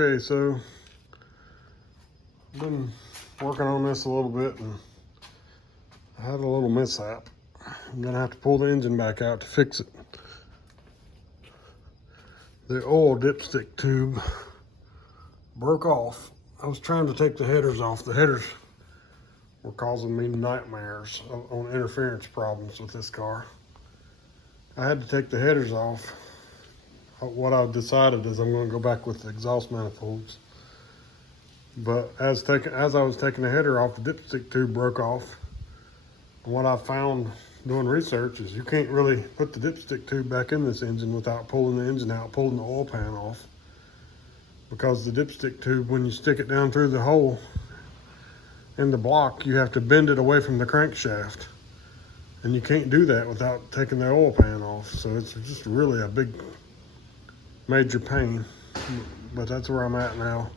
Okay, so I've been working on this a little bit and I had a little mishap. I'm gonna have to pull the engine back out to fix it. The oil dipstick tube broke off. I was trying to take the headers off. The headers were causing me nightmares on interference problems with this car. I had to take the headers off. What I've decided is I'm going to go back with the exhaust manifolds. But as I was taking the header off, the dipstick tube broke off. And what I found doing research is you can't really put the dipstick tube back in this engine without pulling the engine out, pulling the oil pan off. Because the dipstick tube, when you stick it down through the hole in the block, you have to bend it away from the crankshaft. And you can't do that without taking the oil pan off. So it's just really a big, major pain. But that's where I'm at now.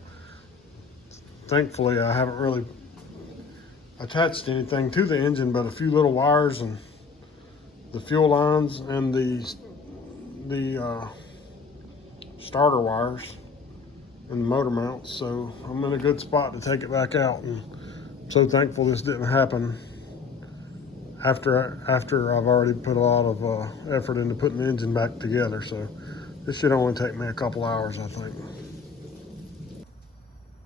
Thankfully, I haven't really attached anything to the engine but a few little wires and the fuel lines and the starter wires and the motor mounts. So I'm in a good spot to take it back out. And I'm so thankful this didn't happen after I've already put a lot of effort into putting the engine back together. So this should only take me a couple hours, I think.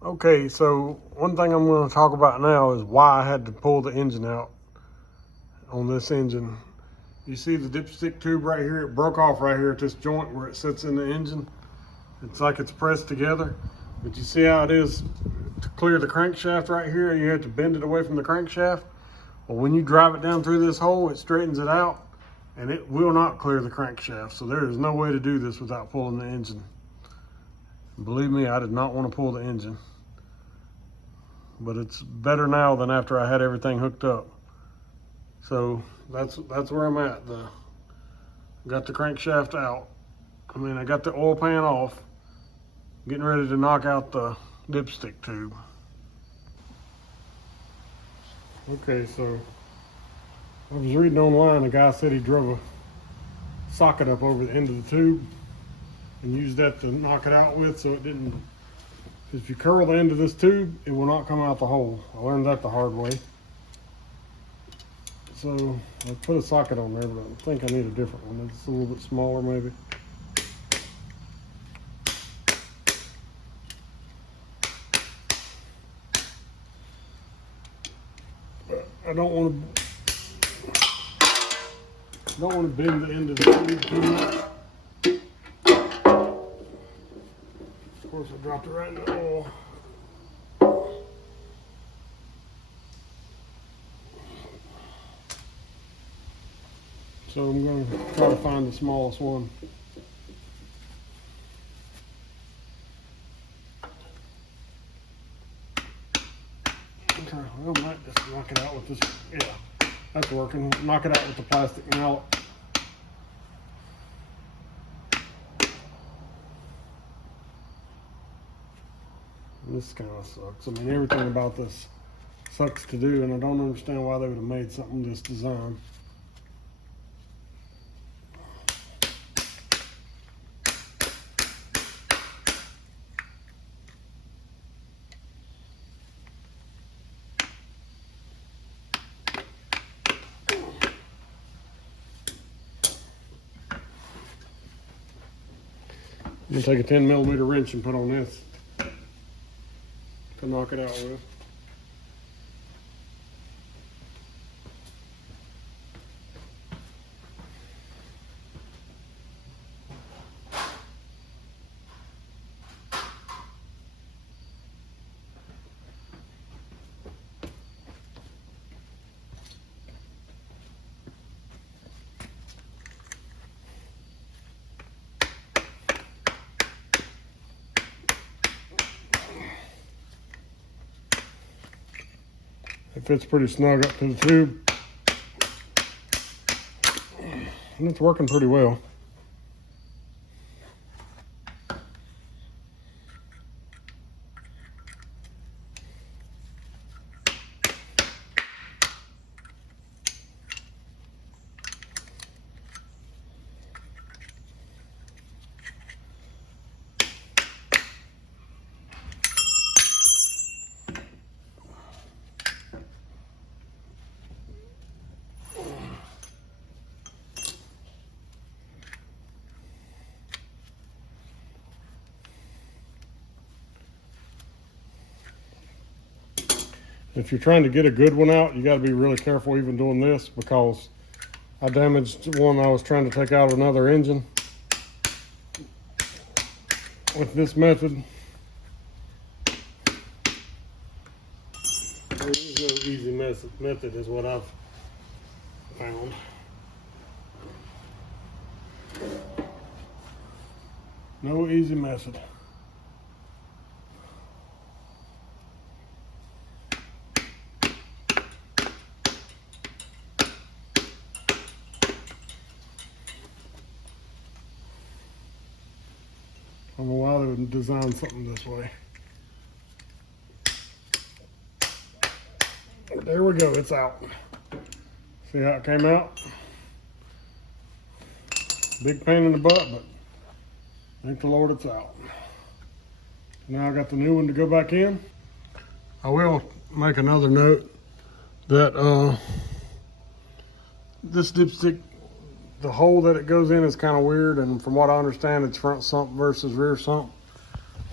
Okay, so one thing I'm going to talk about now is why I had to pull the engine out on this engine. You see the dipstick tube right here? It broke off right here at this joint where it sits in the engine. It's like it's pressed together. But you see how it is to clear the crankshaft right here? You have to bend it away from the crankshaft. Well, when you drive it down through this hole, it straightens it out and it will not clear the crankshaft. So there is no way to do this without pulling the engine. Believe me, I did not want to pull the engine. But it's better now than after I had everything hooked up. So that's where I'm at. Got the crankshaft out. I got the oil pan off. Getting ready to knock out the dipstick tube. Okay, so I was reading online, the guy said he drove a socket up over the end of the tube and used that to knock it out with, so it didn't, if you curl the end of this tube, it will not come out the hole. I learned that the hard way. So I put a socket on there, but I think I need a different one. It's a little bit smaller maybe. I don't want to bend the end of the tube too much. Of course, I dropped it right in the oil. So I'm going to try to find the smallest one. Okay, well, I might just knock it out with this. Yeah, that's working. Knock it out with the plastic mallet. This kind of sucks. Everything about this sucks to do, and I don't understand why they would have made something this design. I'm gonna take a 10mm wrench and put on this to knock it out with. fits pretty snug up to the tube. And it's working pretty well. If you're trying to get a good one out, you got to be really careful even doing this, because I damaged one I was trying to take out of another engine with this method. There's no easy method is what I've found. No easy method. I don't know why they would design something this way. There we go, it's out. See how it came out? Big pain in the butt, but thank the Lord it's out. Now I got the new one to go back in. I will make another note that this dipstick, the hole that it goes in is kind of weird, and from what I understand, it's front sump versus rear sump.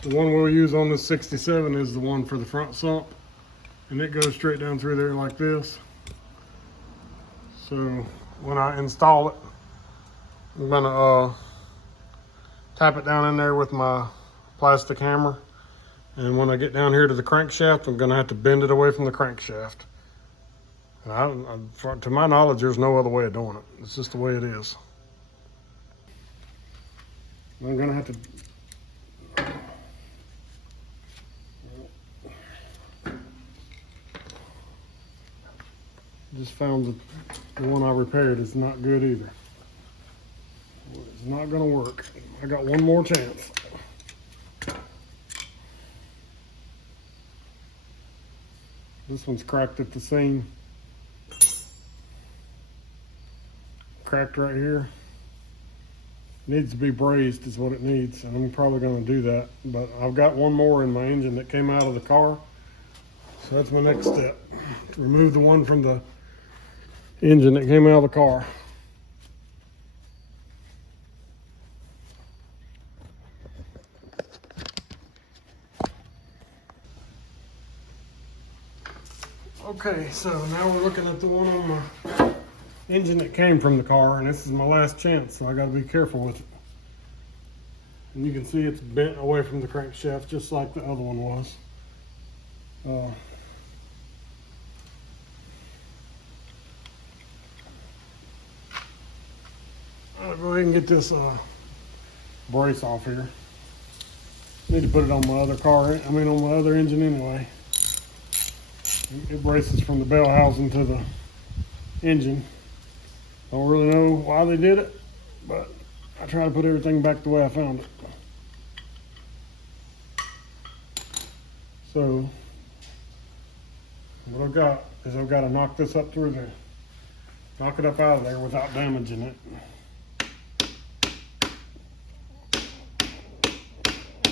The one we'll use on this 67 is the one for the front sump, and it goes straight down through there like this. So when I install it, I'm gonna tap it down in there with my plastic hammer, and when I get down here to the crankshaft, I'm gonna have to bend it away from the crankshaft. To my knowledge, there's no other way of doing it. It's just the way it is. I'm gonna have to just found that the one I repaired is not good either. It's not gonna work. I got one more chance. This one's cracked at the seam. Cracked right here. Needs to be brazed is what it needs, and I'm probably going to do that. But I've got one more in my engine that came out of the car, so that's my next step. Remove the one from the engine that came out of the car. Okay, so now we're looking at the one on my engine that came from the car, and this is my last chance, so I got to be careful with it. And you can see it's bent away from the crankshaft just like the other one was. I'll go ahead and get this brace off here. Need to put it on my other car, on my other engine anyway. It braces from the bell housing to the engine. Don't really know why they did it, but I try to put everything back the way I found it. So what I've got is I've got to knock this up through there, knock it up out of there without damaging it.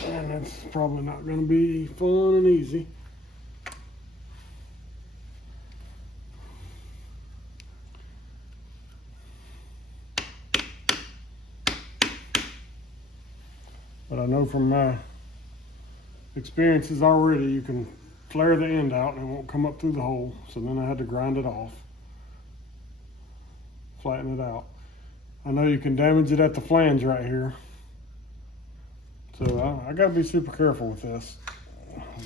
And that's probably not going to be fun and easy. But I know from my experiences already, you can flare the end out and it won't come up through the hole. So then I had to grind it off, flatten it out. I know you can damage it at the flange right here. So I gotta be super careful with this.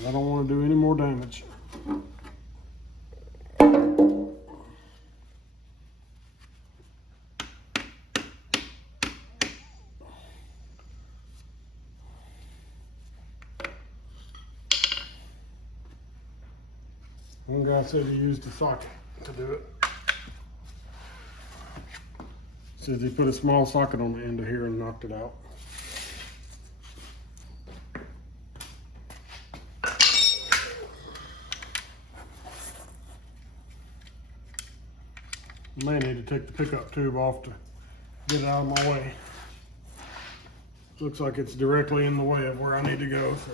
I don't want to do any more damage. One guy said he used a socket to do it. Says he put a small socket on the end of here and knocked it out. May need to take the pickup tube off to get it out of my way. Looks like it's directly in the way of where I need to go, so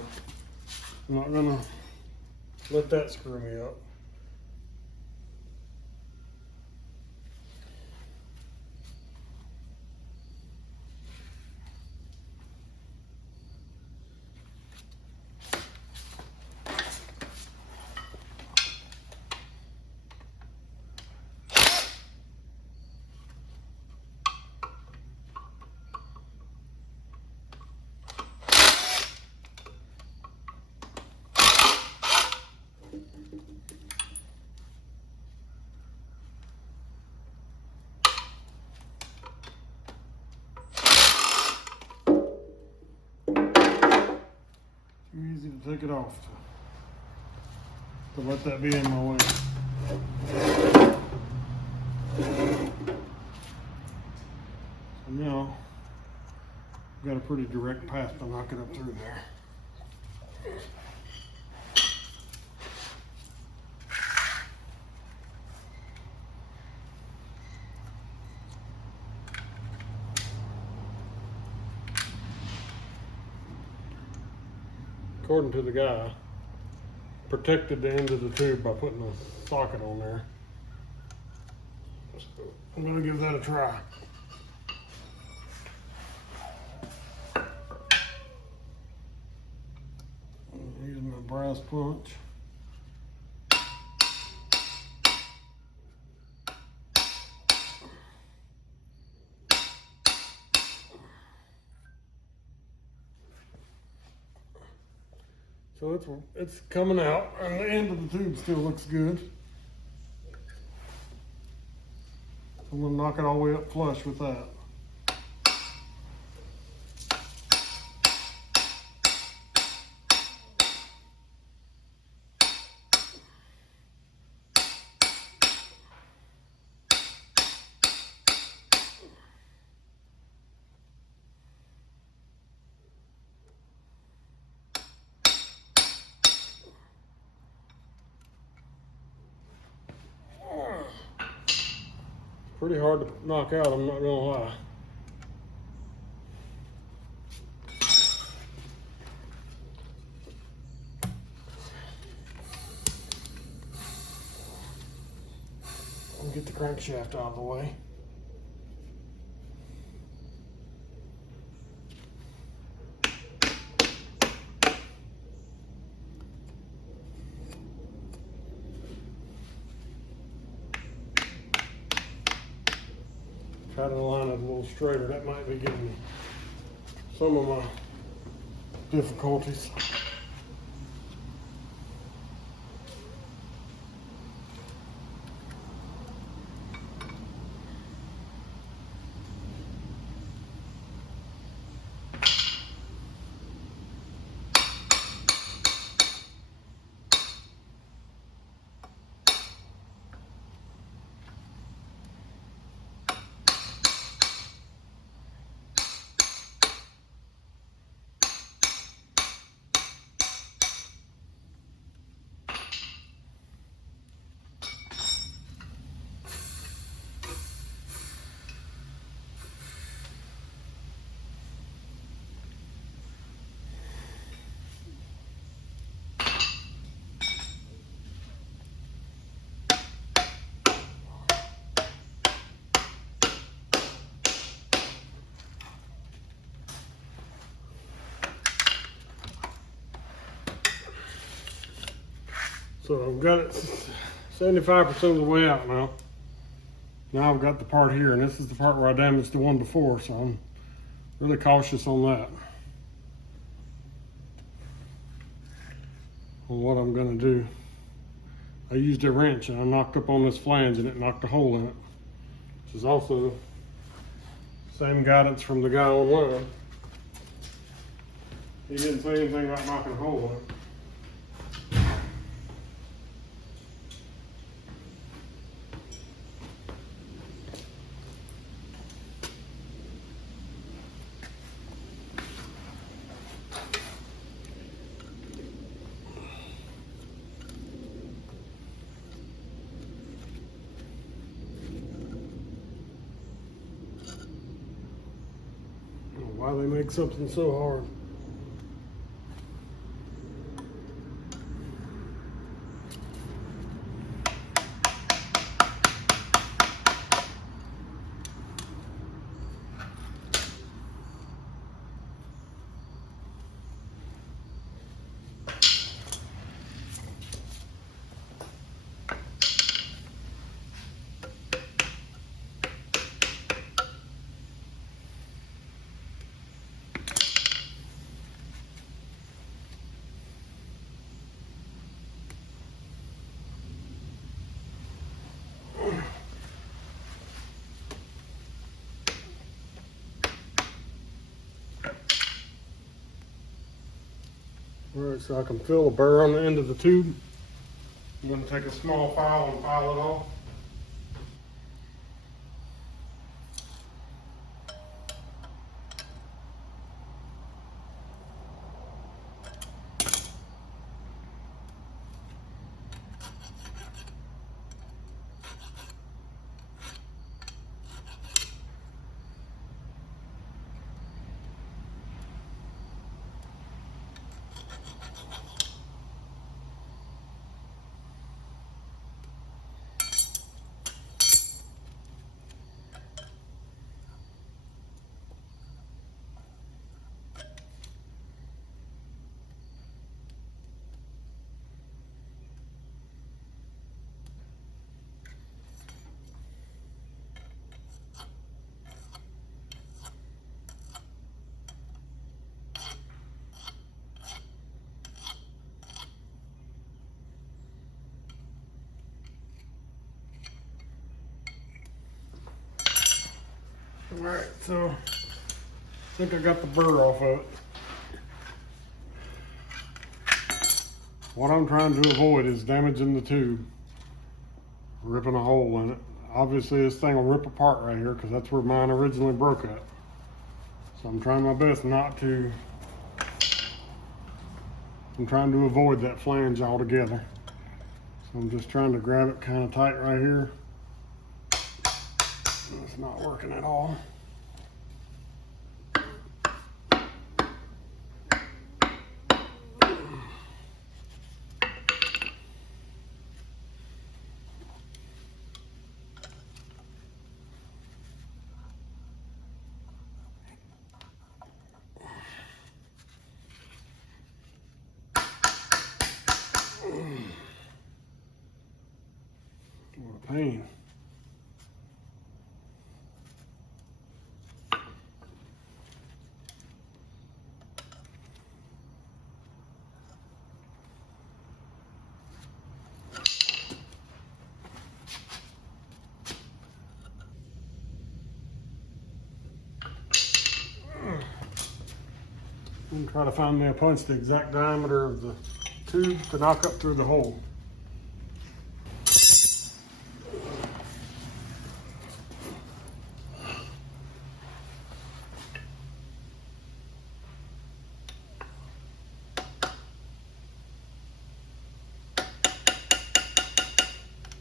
I'm not gonna let that screw me up. Easy to take it off, to let that be in my way. So now I've got a pretty direct path to knock it up through there. According to the guy, protected the end of the tube by putting a socket on there. So I'm gonna give that a try. I'm using my brass punch. So it's coming out, and the end of the tube still looks good. I'm gonna knock it all the way up flush with that. Pretty hard to knock out, I'm not gonna lie. I'll get the crankshaft out of the way. Try to line it a little straighter. That might be giving me some of my difficulties. So I've got it 75% of the way out now. Now I've got the part here, and this is the part where I damaged the one before, so I'm really cautious on that. On what I'm gonna do. I used a wrench and I knocked up on this flange and it knocked a hole in it. Which is also the same guidance from the guy online. He didn't say anything about knocking a hole in it. Why they make something so hard. All right, so I can fill a burr on the end of the tube. I'm going to take a small file and file it off. All right, so I think I got the burr off of it. What I'm trying to avoid is damaging the tube, ripping a hole in it. Obviously this thing will rip apart right here because that's where mine originally broke at. So I'm trying my best not to, I'm trying to avoid that flange altogether. So I'm just trying to grab it kind of tight right here. It's not working at all. What a pain. I'm trying to find me a punch the exact diameter of the tube to knock up through the hole.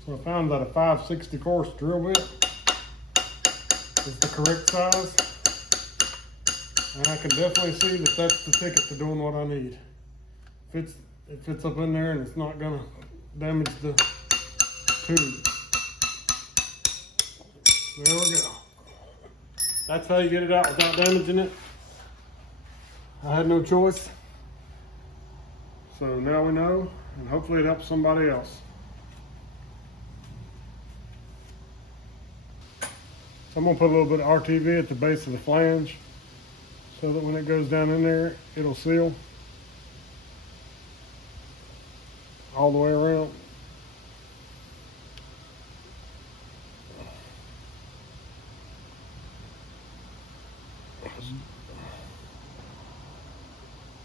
So I found that a 5/64 drill bit is the correct size. And I can definitely see that that's the ticket to doing what I need. It fits up in there and it's not gonna damage the tube. There we go. That's how you get it out without damaging it. I had no choice. So now we know, and hopefully it helps somebody else. So I'm gonna put a little bit of RTV at the base of the flange, so that when it goes down in there, it'll seal all the way around.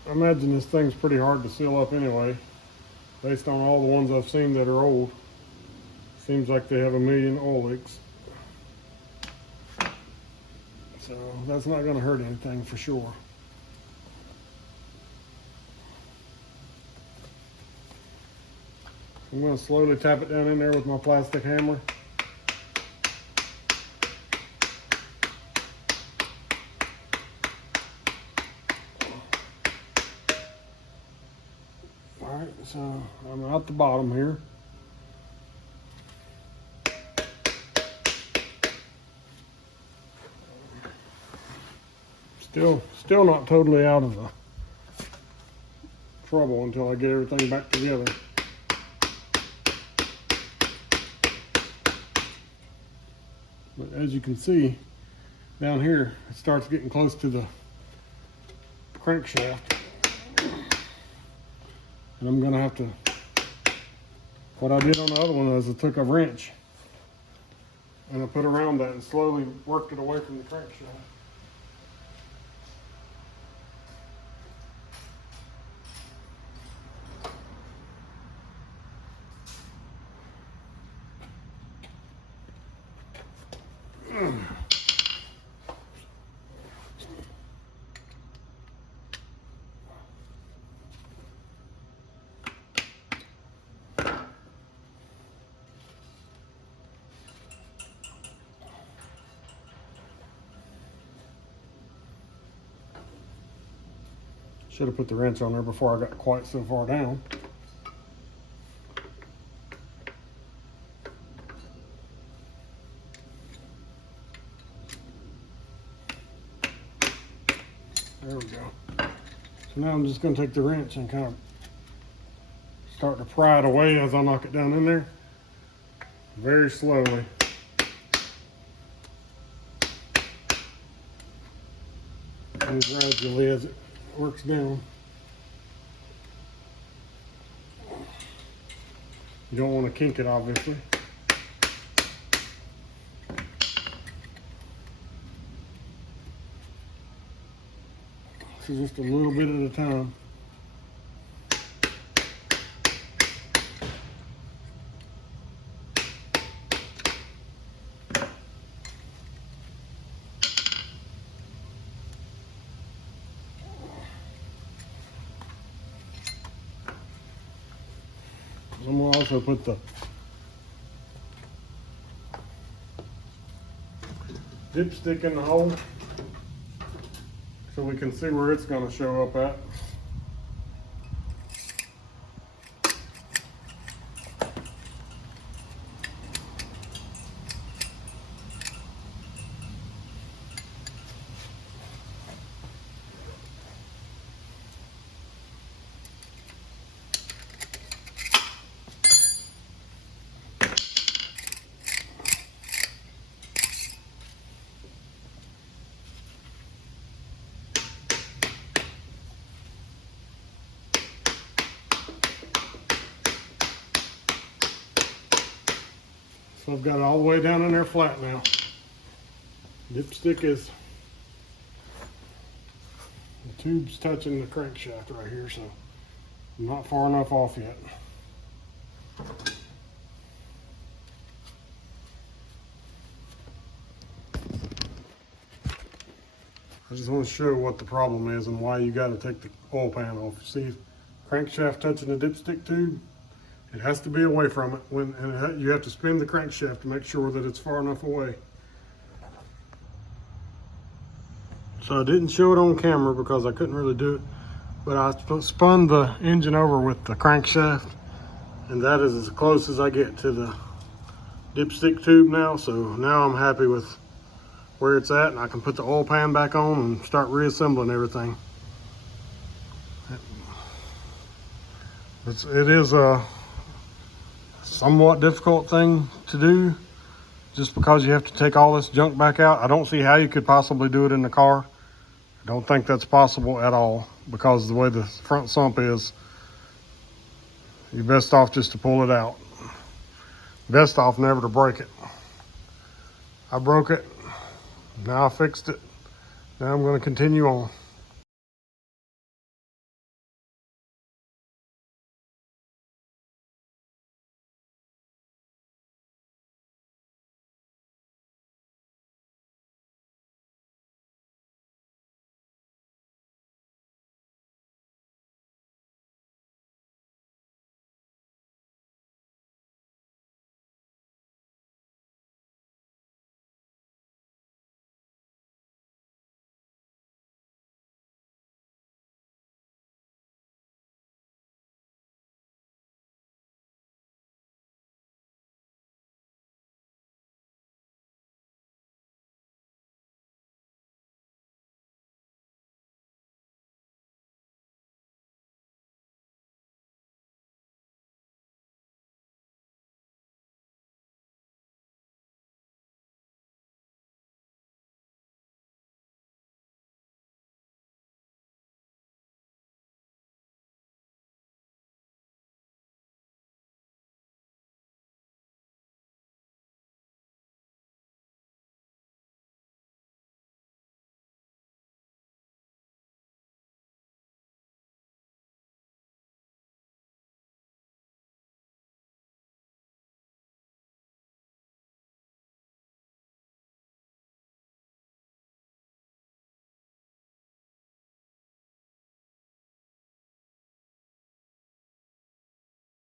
I imagine this thing's pretty hard to seal up anyway, based on all the ones I've seen that are old. Seems like they have a million oil leaks. So that's not going to hurt anything for sure. I'm going to slowly tap it down in there with my plastic hammer. So I'm out the bottom here. Still not totally out of the trouble until I get everything back together. But as you can see, down here, it starts getting close to the crankshaft. And I'm gonna have to, what I did on the other one is I took a wrench and I put around that and slowly worked it away from the crankshaft. Should have put the wrench on there before I got quite so far down. There we go. So now I'm just going to take the wrench and kind of start to pry it away as I knock it down in there. Very slowly. And gradually as it works down. You don't want to kink it, obviously. So just a little bit at a time. I'm going to also put the dipstick in the hole so we can see where it's going to show up at. So I've got it all the way down in there flat now. Dipstick is, the tube's touching the crankshaft right here, so I'm not far enough off yet. I just want to show what the problem is and why you got to take the oil pan off. See, crankshaft touching the dipstick tube, it has to be away from it, and you have to spin the crankshaft to make sure that it's far enough away. So I didn't show it on camera because I couldn't really do it, but I spun the engine over with the crankshaft, and that is as close as I get to the dipstick tube now. So now I'm happy with where it's at, and I can put the oil pan back on and start reassembling everything. It is a somewhat difficult thing to do just because you have to take all this junk back out. I don't see how you could possibly do it in the car. I don't think that's possible at all because of the way the front sump is. You're best off just to pull it out. Best off never to break it. I broke it. Now I fixed it. Now I'm going to continue on.